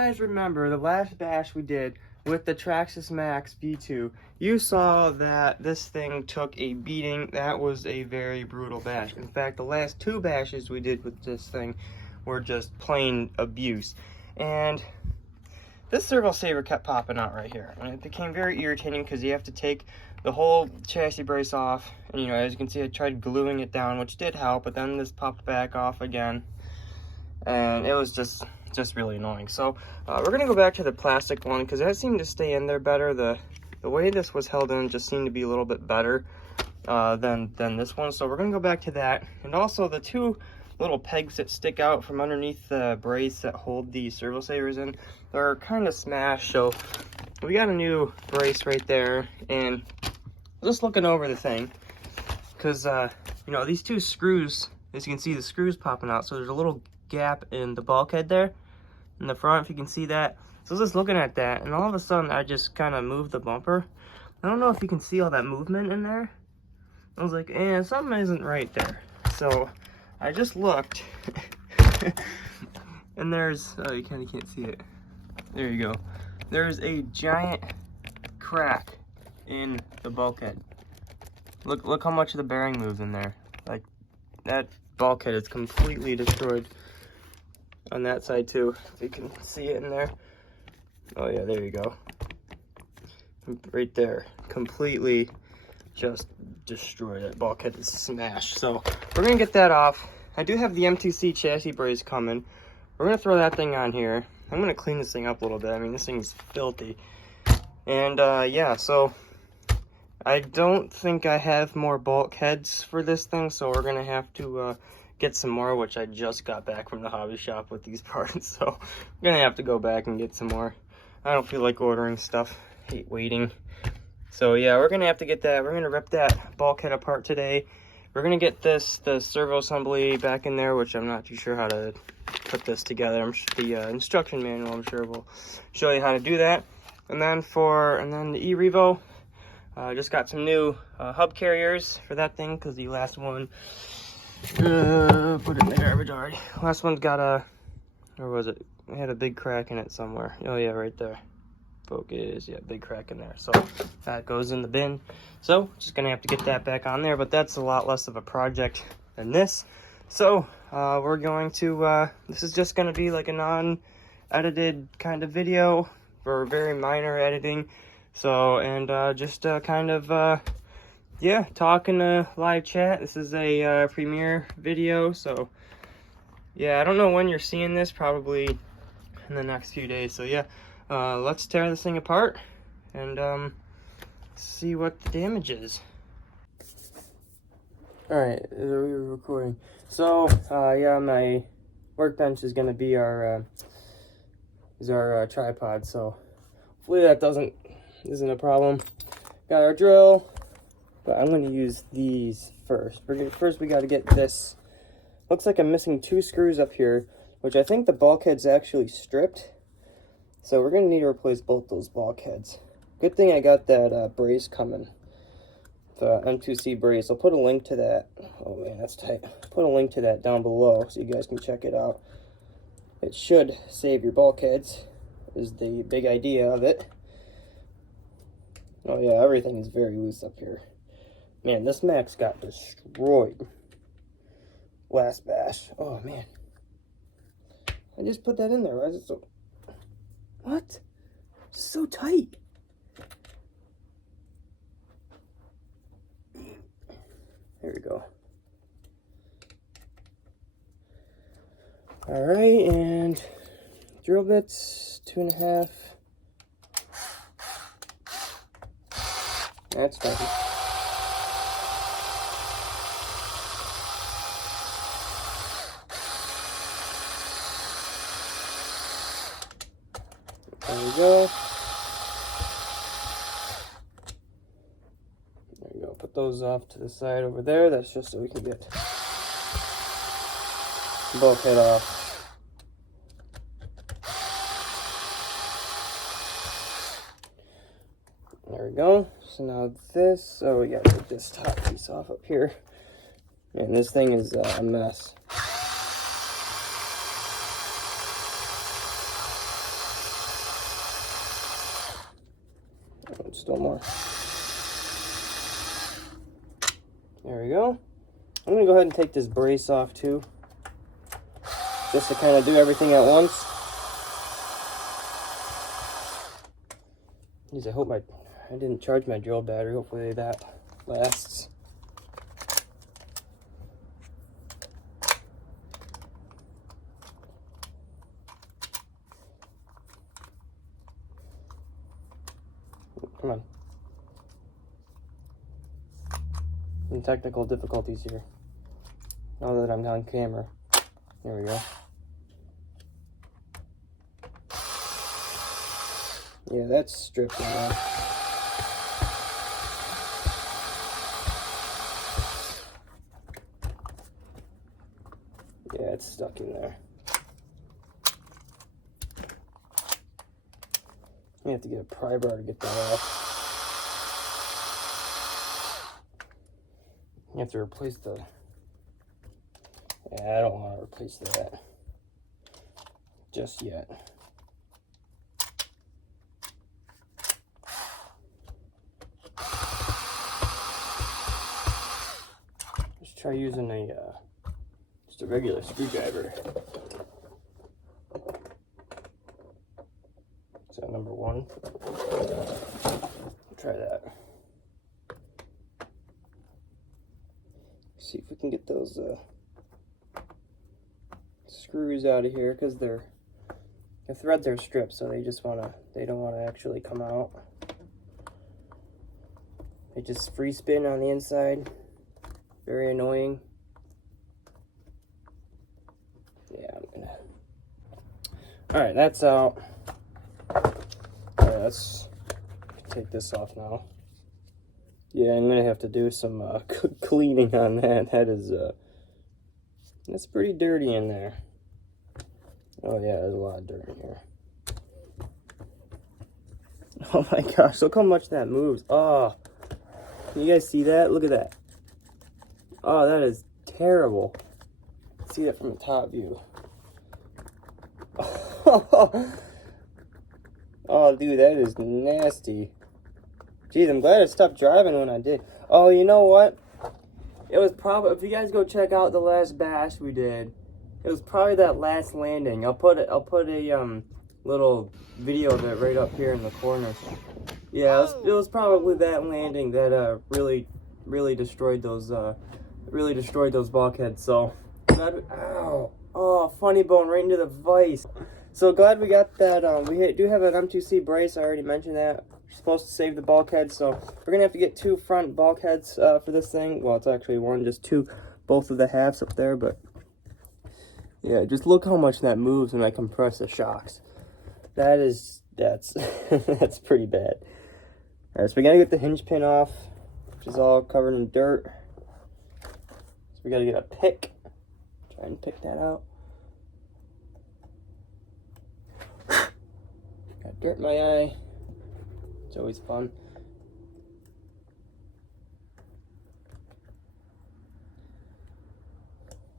guys remember the last bash we did with the Traxxas Maxx V2, you saw that this thing took a beating. That was a very brutal bash. In fact, the last 2 bashes we did with this thing were just plain abuse. And this servo saver kept popping out right here, and it became very irritating because you have to take the whole chassis brace off, and you know, as you can see, I tried gluing it down, which did help, but then this popped back off again, and it was just really annoying. So we're gonna go back to the plastic one because that seemed to stay in there better. The way this was held in just seemed to be a little bit better than this one, so we're gonna go back to that. And also the 2 little pegs that stick out from underneath the brace that hold the servo savers in, they're kind of smashed, so we got a new brace right there. And just looking over the thing, because you know, these 2 screws, as you can see, the screws popping out, so there's a little gap in the bulkhead there in the front, if you can see that. So just looking at that, and all of a sudden I just kind of moved the bumper. I don't know if you can see all that movement in there. I was like, something isn't right there. So I just looked and there's, oh, you kind of can't see it. There you go. There's a giant crack in the bulkhead. Look how much of the bearing moved in there. Like, that bulkhead is completely destroyed on that side too, if you can see it in there. Oh yeah, there you go. Right there, completely just destroyed. That bulkhead is smashed. So we're gonna get that off. I do have the M2C chassis brace coming. We're gonna throw that thing on here. I'm gonna clean this thing up a little bit. I mean, this thing's filthy. And yeah, so I don't think I have more bulkheads for this thing, so we're gonna have to get some more, which I just got back from the hobby shop with these parts, so I'm gonna have to go back and get some more. I don't feel like ordering stuff. Hate waiting. So yeah, we're gonna have to get that. We're gonna rip that bulkhead apart today. We're gonna get the servo assembly back in there, which I'm not too sure how to put this together. The instruction manual, I'm sure, will show you how to do that. And then the e-Revo, just got some new hub carriers for that thing, because the last one, put it in the garbage already. Last one's got a, where was it? It had a big crack in it somewhere. Oh yeah, right there. Focus, yeah, big crack in there. So that goes in the bin. So just gonna have to get that back on there, but that's a lot less of a project than this. So we're going to, this is just gonna be like a non-edited kind of video for very minor editing. So, and just kind of, yeah, talking to live chat. This is a premiere video, so yeah, I don't know when you're seeing this, probably in the next few days. So yeah, let's tear this thing apart and see what the damage is. Alright, are we recording? So, yeah, my workbench is gonna be our tripod, so hopefully that isn't a problem. Got our drill, but I'm gonna use these first. First we gotta get this. Looks like I'm missing 2 screws up here, which I think the bulkhead's actually stripped. So we're gonna need to replace both those bulkheads. Good thing I got that brace coming. The M2C brace. I'll put a link to that. Oh man, that's tight. Put a link to that down below so you guys can check it out. It should save your bulkheads, is the big idea of it. Oh yeah, everything is very loose up here. Man, this Maxx got destroyed last bash. Oh man. I just put that in there. Why is it so... What? It's so tight. There we go. All right, and drill bits, 2.5. That's fine. There we go. There we go. Put those off to the side over there. That's just so we can get the bulkhead off. There we go. So now this, oh, we got to get this top piece off up here. Man, this thing is a mess. Still more. There we go. I'm gonna go ahead and take this brace off too, just to kind of do everything at once. Jeez, I hope I didn't charge my drill battery. Hopefully that lasts. Come on. Some technical difficulties here. Now that I'm on camera. There we go. Yeah, that's stripped in there. Yeah, it's stuck in there. You have to get a pry bar to get that off. You have to replace the... Yeah, I don't want to replace that just yet. Let's try using just a regular screwdriver. Is that number one? Try that. See if we can get those screws out of here, because the threads are stripped, so they don't want to actually come out. They just free spin on the inside. Very annoying. Yeah, I'm gonna... Alright, that's out. Alright, let's take this off now. Yeah, I'm gonna have to do some cleaning on that. That is, that's pretty dirty in there. Oh yeah, there's a lot of dirt in here. Oh my gosh, look how much that moves. Oh, can you guys see that? Look at that. Oh, that is terrible. See that from the top view. Oh, dude, that is nasty. Jeez, I'm glad I stopped driving when I did. Oh, you know what? It was probably, if you guys go check out the last bash we did, it was probably that last landing. I'll put a little video of it right up here in the corner. Yeah, it was probably that landing that really destroyed those bulkheads. So glad funny bone right into the vise. So glad we got that. We do have an M2C brace. I already mentioned that. We're supposed to save the bulkhead, so we're gonna have to get 2 front bulkheads for this thing. Well, it's actually one, just 2, both of the halves up there. But yeah, just look how much that moves when I compress the shocks. That's that's pretty bad. All right, so we gotta get the hinge pin off, which is all covered in dirt. So we gotta get a pick. Try and pick that out. Got dirt in my eye. It's always fun.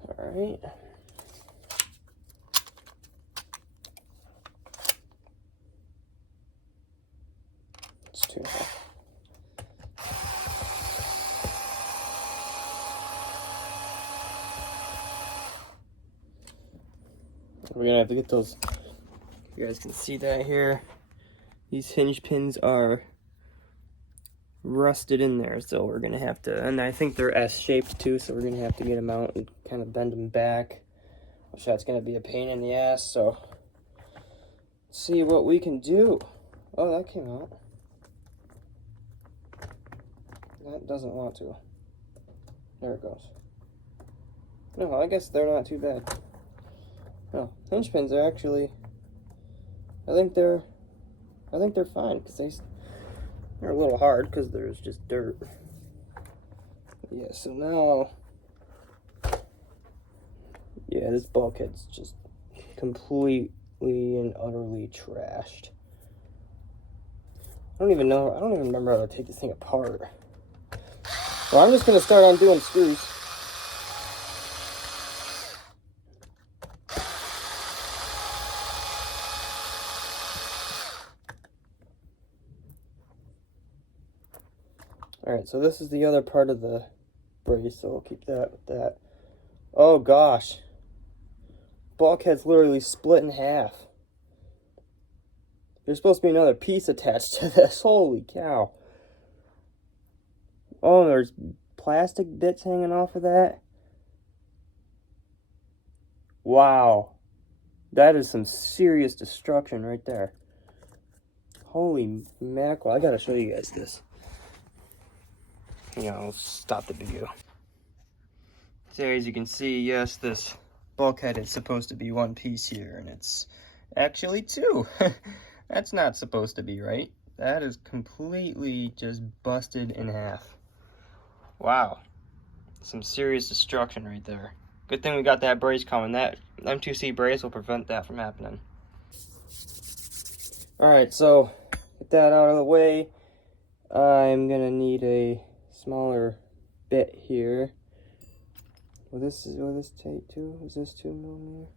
All right. It's too hot. We're gonna have to get those. You guys can see that here. These hinge pins are rusted in there, so we're gonna have to, and I think they're S-shaped too, so we're gonna have to get them out and kind of bend them back, which that's gonna be a pain in the ass, so let's see what we can do. Oh, that came out. That doesn't want to. There it goes. No, I guess they're not too bad. No, hinge pins are actually, I think they're fine, because they're a little hard because there's just dirt. Yeah, so now, yeah, this bulkhead's just completely and utterly trashed. I don't even remember how to take this thing apart. Well, I'm just going to start undoing screws. Alright, so this is the other part of the brace, so we'll keep that with that. Oh gosh. Bulkhead's literally split in half. There's supposed to be another piece attached to this. Holy cow. Oh, there's plastic bits hanging off of that. Wow. That is some serious destruction right there. Holy mackerel. I gotta show you guys this. I'll stop the video. So as you can see, yes, this bulkhead is supposed to be one piece here, and it's actually two. That's not supposed to be, right? That is completely just busted in half. Wow. Some serious destruction right there. Good thing we got that brace coming. That M2C brace will prevent that from happening. Alright, so get that out of the way. I'm gonna need a smaller bit here. Will this take too? Is this 2mm?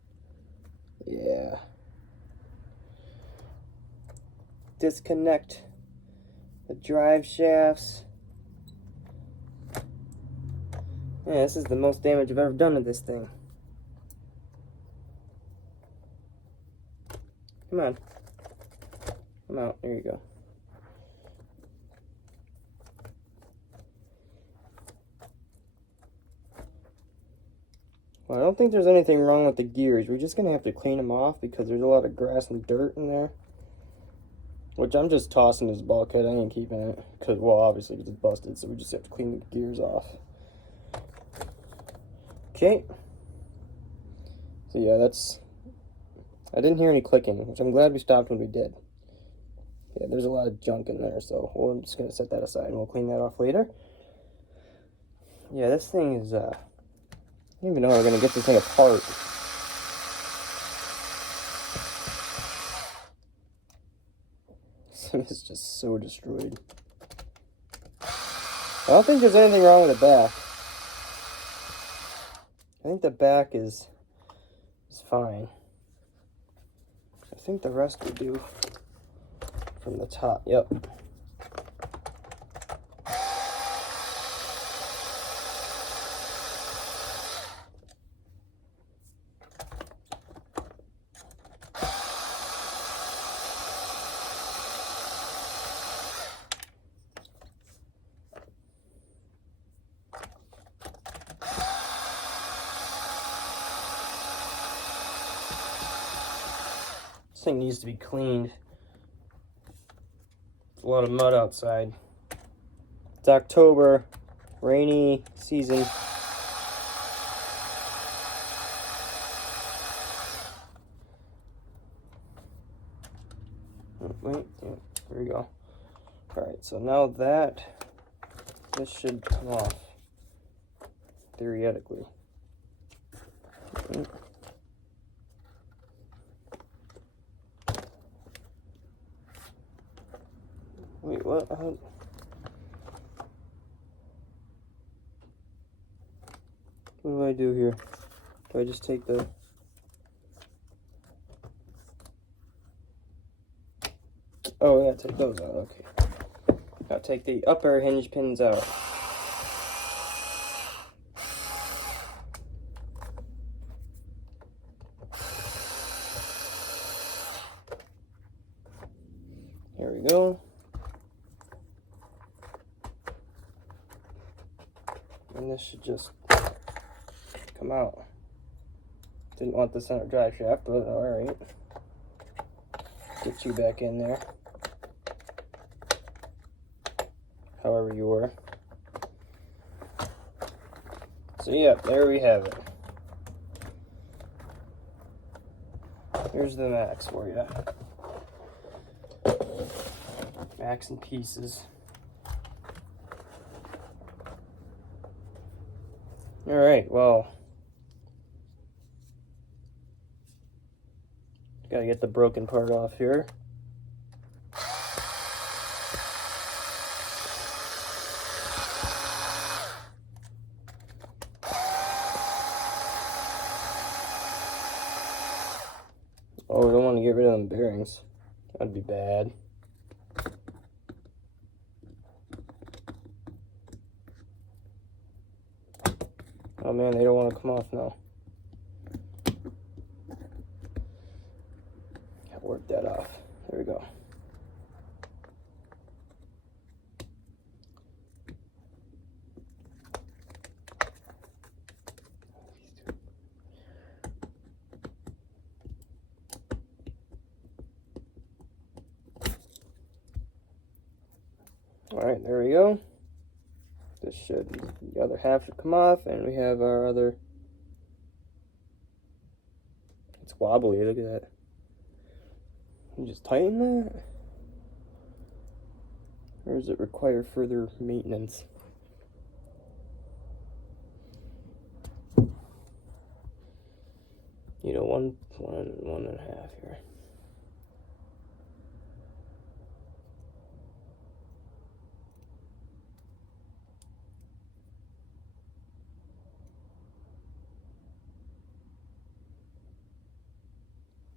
Yeah. Disconnect the drive shafts. Yeah, this is the most damage I've ever done to this thing. Come on. Come out. There you go. Well, I don't think there's anything wrong with the gears. We're just going to have to clean them off because there's a lot of grass and dirt in there. Which I'm just tossing this bulkhead. I ain't keeping it. Because, well, obviously it's busted, so we just have to clean the gears off. Okay. So, yeah, that's... I didn't hear any clicking, which I'm glad we stopped when we did. Yeah, there's a lot of junk in there, so I'm just going to set that aside and we'll clean that off later. Yeah, this thing is, I don't even know how we're going to get this thing apart. This thing is just so destroyed. I don't think there's anything wrong with the back. I think the back is fine. I think the rest we do from the top. Yep. This thing needs to be cleaned. There's a lot of mud outside. It's October, rainy season. Oh, wait, yeah, there we go. Alright, so now this should come off, theoretically. Wait, what? What do I do here? Do I just take the... Oh, yeah, take those out, okay. Now take the upper hinge pins out. There we go. And this should just come out. Didn't want the center drive shaft, but alright. Get you back in there. However you were. So yeah, there we have it. Here's the Maxx for you. Maxx in pieces. Alright, well, gotta get the broken part off here. Oh, we don't want to get rid of them bearings. That'd be bad. Oh man, they don't want to come off now. Gotta work that off. There we go. All right, there we go. This should, the other half should come off, and we have our other. It's wobbly, look at that. You just tighten that? Or does it require further maintenance? You know, one and a half here.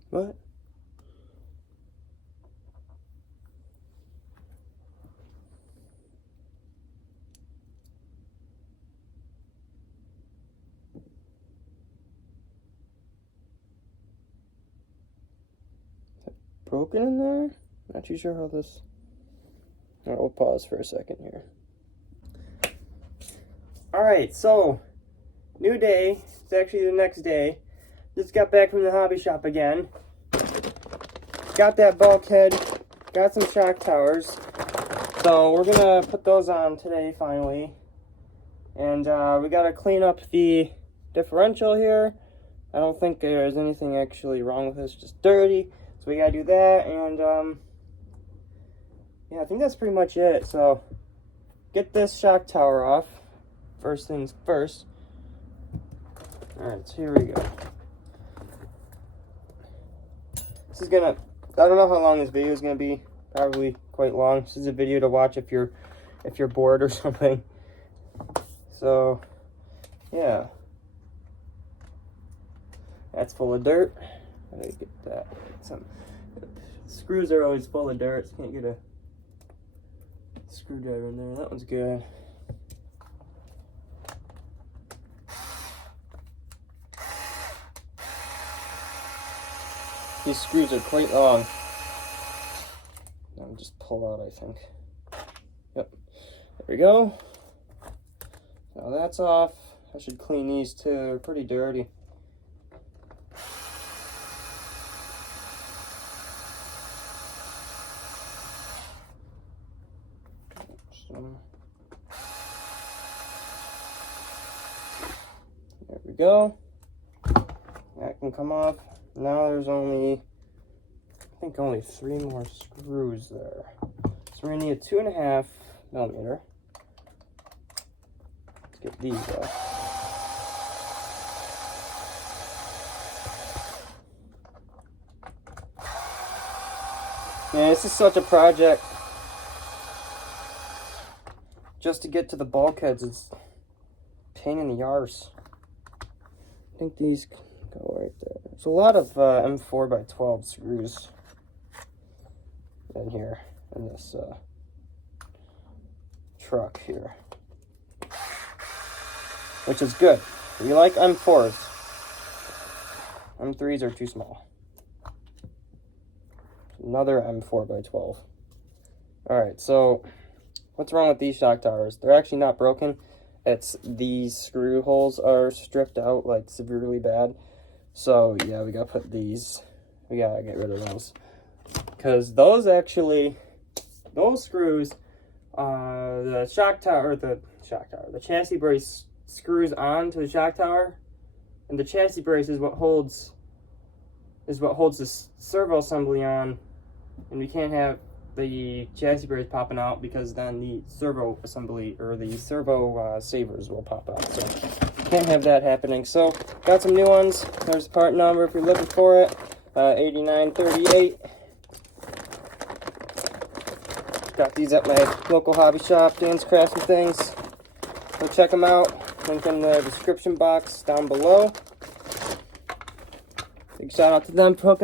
What? Broken in there? Not too sure how this. Alright, we'll pause for a second here. Alright, so new day. It's actually the next day. Just got back from the hobby shop again. Got that bulkhead. Got some shock towers. So we're gonna put those on today finally. And we gotta clean up the differential here. I don't think there's anything actually wrong with this, just dirty. So we gotta do that, and yeah, I think that's pretty much it. So get this shock tower off. First things first. Alright, so here we go. This is gonna, I don't know how long this video is gonna be. Probably quite long. This is a video to watch if you're bored or something. So yeah. That's full of dirt. I gotta get that. Some screws are always full of dirt. Can't get a screwdriver in there. That one's good. These screws are quite long. I'll just pull out, I think. Yep. There we go. Now that's off. I should clean these too. They're pretty dirty. There we go. That can come off. Now there's only, I think only 3 more screws there. So we're gonna need a 2.5 millimeter. Let's get these off. Yeah, this is such a project. Just to get to the bulkheads, it's a pain in the arse. I think these go right there. There's a lot of M4x12 screws in here, in this truck here. Which is good. We like M4s. M3s are too small. Another M4x12. Alright, so what's wrong with these shock towers? They're actually not broken. It's these screw holes are stripped out like severely bad. So yeah, we gotta put these. We gotta get rid of those. Because those screws, the chassis brace screws onto the shock tower, and the chassis brace is what holds the servo assembly on, and we can't have the chassis brace popping out because then the servo assembly or the servo savers will pop out. So can't have that happening. So got some new ones. There's the part number if you're looking for it. 8938. Got these at my local hobby shop, Dan's Crafts and Things. Go check them out. Link in the description box down below. Big shout out to them for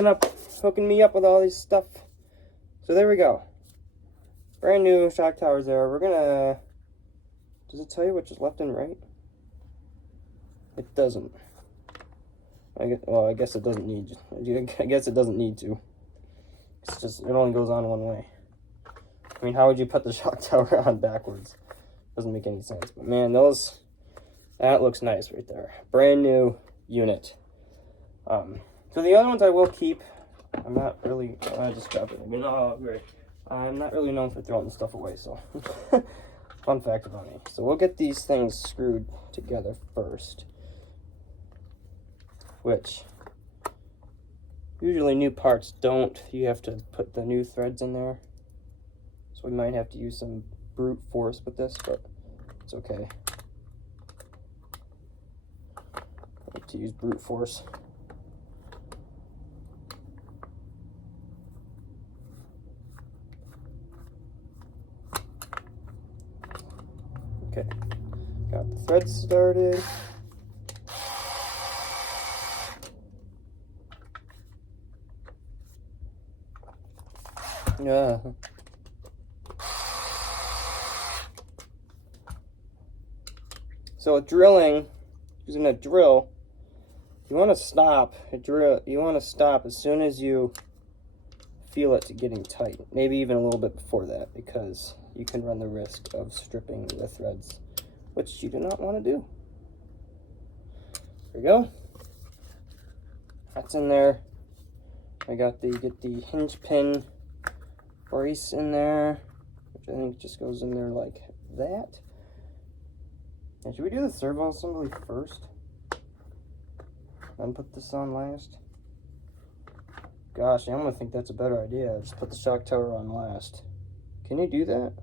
hooking me up with all this stuff. So there we go. Brand new shock towers there. We're gonna, does it tell you which is left and right? it doesn't. I guess it doesn't need. I guess it doesn't need to. It's just, it only goes on one way. I mean, how would you put the shock tower on backwards? Doesn't make any sense. But man, that looks nice right there. Brand new unit. So the other ones I will keep. I'm not really. I just dropped it. I mean, oh, great. I'm not really known for throwing stuff away, so fun fact about me. So we'll get these things screwed together first, which usually new parts don't. You have to put the new threads in there, so we might have to use some brute force with this, but it's okay. I like to use brute force. Okay, got the threads started. Yeah. So with drilling, using a drill, you want to stop a drill. You want to stop as soon as you feel it getting tight. Maybe even a little bit before that, because you can run the risk of stripping the threads, which you do not want to do. There we go. That's in there. I got get the hinge pin brace in there, which I think just goes in there like that. And should we do the servo assembly first, then put this on last? Gosh, I'm gonna think that's a better idea. Just put the shock tower on last. Can you do that?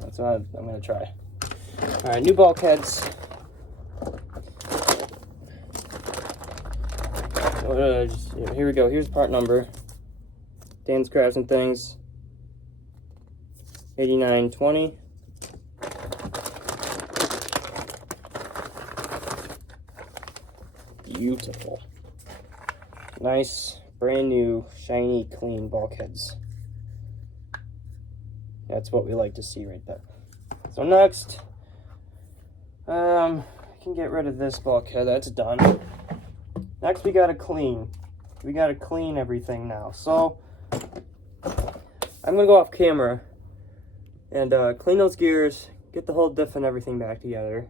That's what I'm gonna try. All right, new bulkheads. Here we go. Here's part number. Dan's Crafts and Things. 8920. Beautiful. Nice, brand new, shiny, clean bulkheads. That's what we like to see right there. So next, I can get rid of this bulkhead. That's done. Next, we gotta clean. We gotta clean everything now. So I'm gonna go off camera and clean those gears, get the whole diff and everything back together.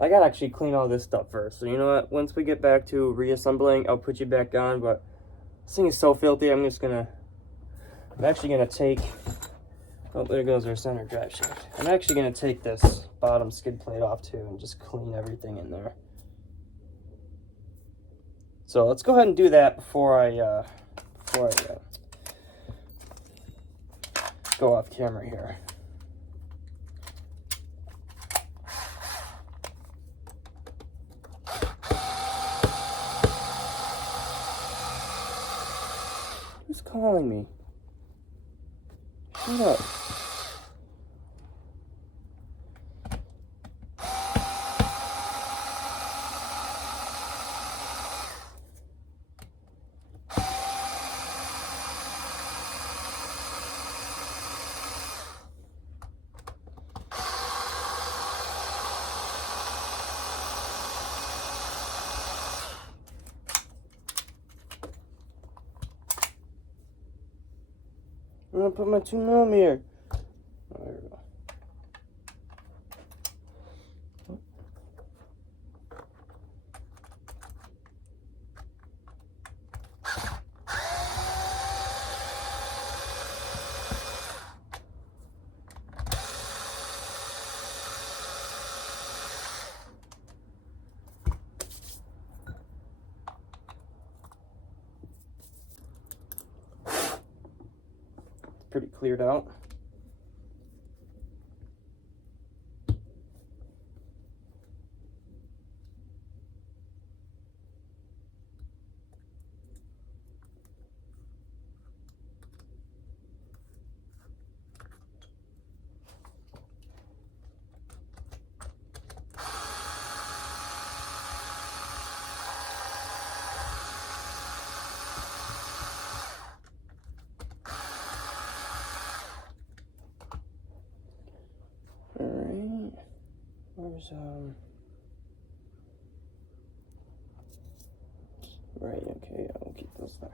I gotta actually clean all this stuff first. So you know what? Once we get back to reassembling, I'll put you back on. But this thing is so filthy. I'm actually gonna take. Oh, there goes our center drive shaft. I'm actually gonna take this bottom skid plate off too and just clean everything in there. So let's go ahead and do that before I go off camera here. Who's calling me? Shut up. I'm gonna put my 2mm. Oh, there we go. Pretty cleared out. There's right, okay, yeah, we'll keep those there.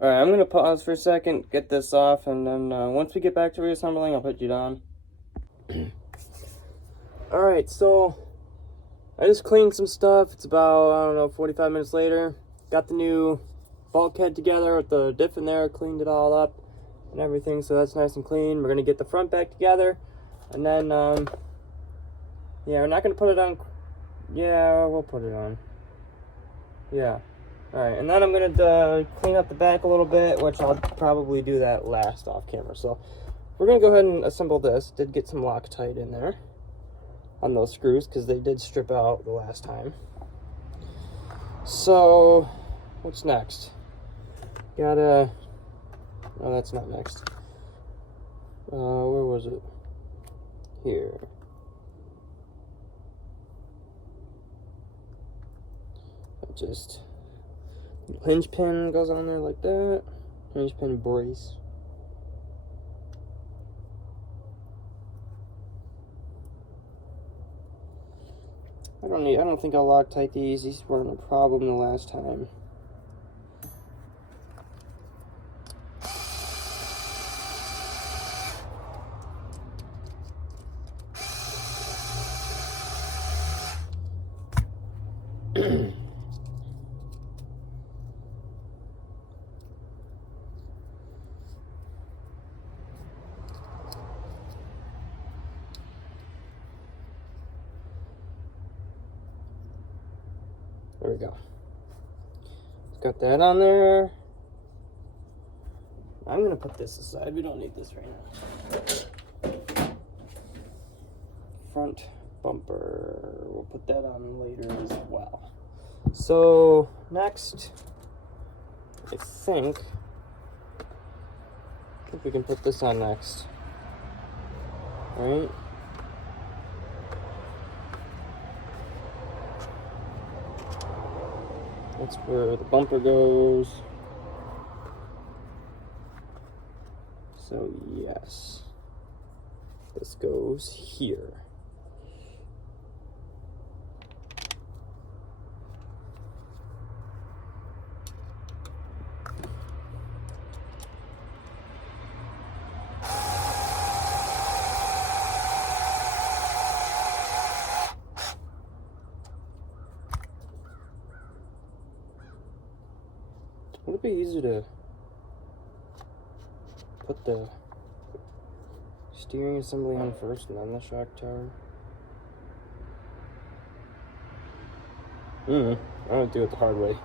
Alright, I'm going to pause for a second, get this off, and then once we get back to reassembling, I'll put you down. Alright, so I just cleaned some stuff. It's about, I don't know, 45 minutes later. Got the new bulkhead together with the diff in there, cleaned it all up and everything, so that's nice and clean. We're going to get the front back together, and then, yeah, we're not going to put it on. Yeah, we'll put it on. Yeah. Alright, and then I'm going to clean up the back a little bit, which I'll probably do that last off camera. So we're going to go ahead and assemble this. Did get some Loctite in there on those screws because they did strip out the last time. So what's next? Gotta, no, that's not next. Where was it? Here. Just hinge pin goes on there like that. Hinge pin brace. I don't think I'll Loctite these. These weren't a problem the last time. There we go. Got that on there. I'm gonna put this aside. We don't need this right now. Front bumper. We'll put that on later as well. So next, I think we can put this on next. All right. That's where the bumper goes. So yes, this goes here. Would it be easier to put the steering assembly on first and then the shock tower? I'm gonna do it the hard way.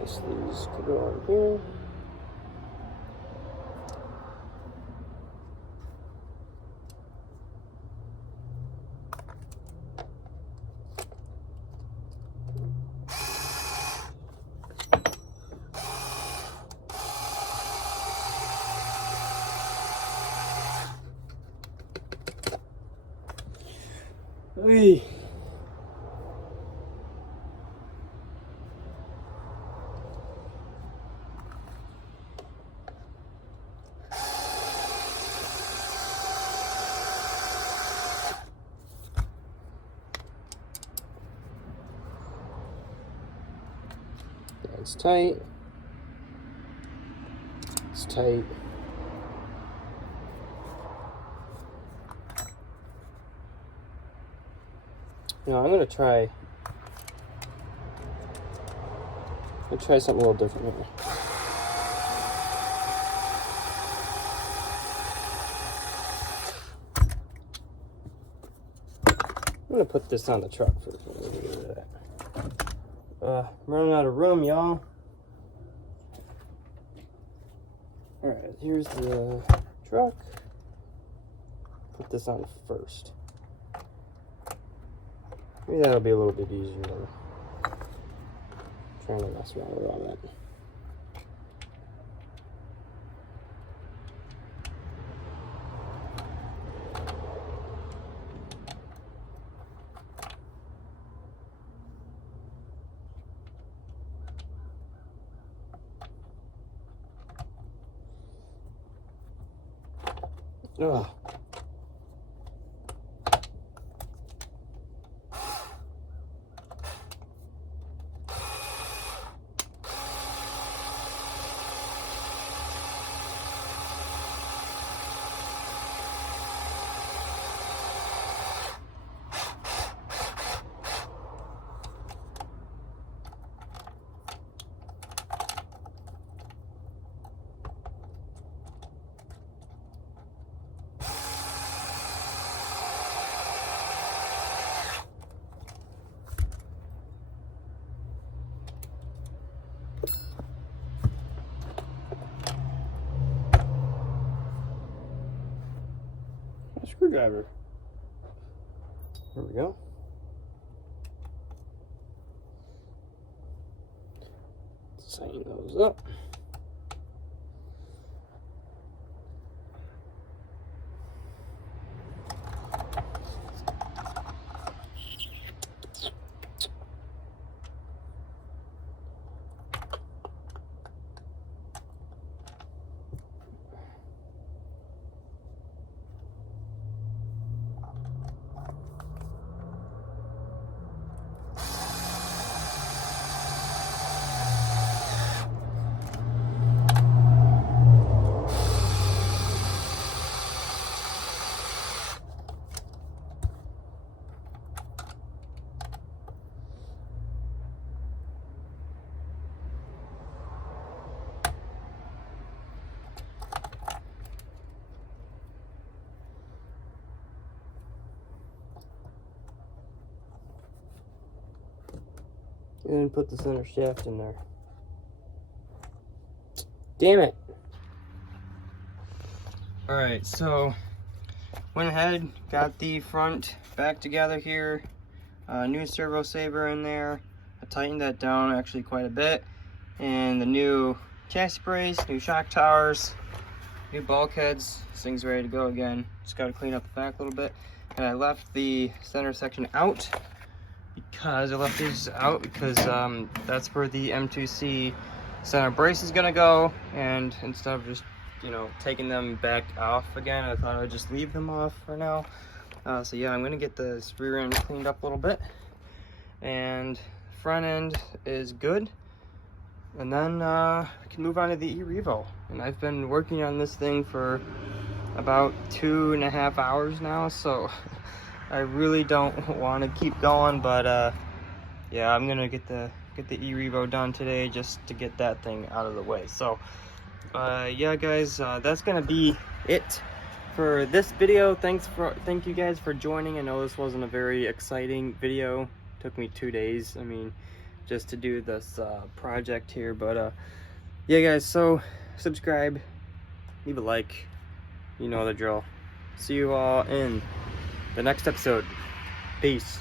guess these could go on here. Hey. It's tight. It's tight. Now I'm gonna try something a little different here. I'm gonna put this on the truck first. I'm running out of room, y'all. Alright, here's the truck. Put this on first. Maybe that'll be a little bit easier than trying to mess around with all that. Ugh. Screwdriver. There we go. Tighten those up. And put the center shaft in there. Damn it! Alright, so went ahead, got the front back together here. New servo saver in there. I tightened that down actually quite a bit. And the new chassis brace, new shock towers, new bulkheads. This thing's ready to go again. Just got to clean up the back a little bit. And I left the center section out because that's where the M2C center brace is gonna go, and instead of just, you know, taking them back off again, I thought I'd just leave them off for now. So yeah, I'm gonna get this rear end cleaned up a little bit, and front end is good, and then I can move on to the e-Revo. And I've been working on this thing for about 2.5 hours now, so I really don't want to keep going, but yeah, I'm gonna get the e-Revo done today just to get that thing out of the way. So yeah guys, that's gonna be it for this video. Thank you guys for joining. I know this wasn't a very exciting video. It took me 2 days. I mean, just to do this project here. But yeah guys, so subscribe, leave a like, you know the drill. See you all in the next episode. Peace.